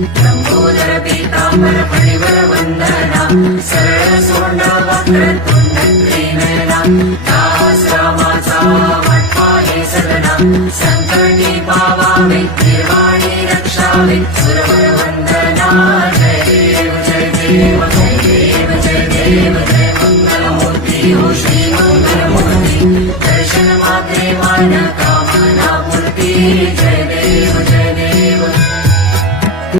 लंबोदर पीतांबर फणिवर वंदना सरळ सोंड वक्रतुंड त्रिनयना दास रामाचा वाटपा हे सदना संकटी पावावे निर्वाणी रक्षावे सुरवर वंदना जय देव जय देव जय देव जय देव जय मंगलमूर्ती हो श्री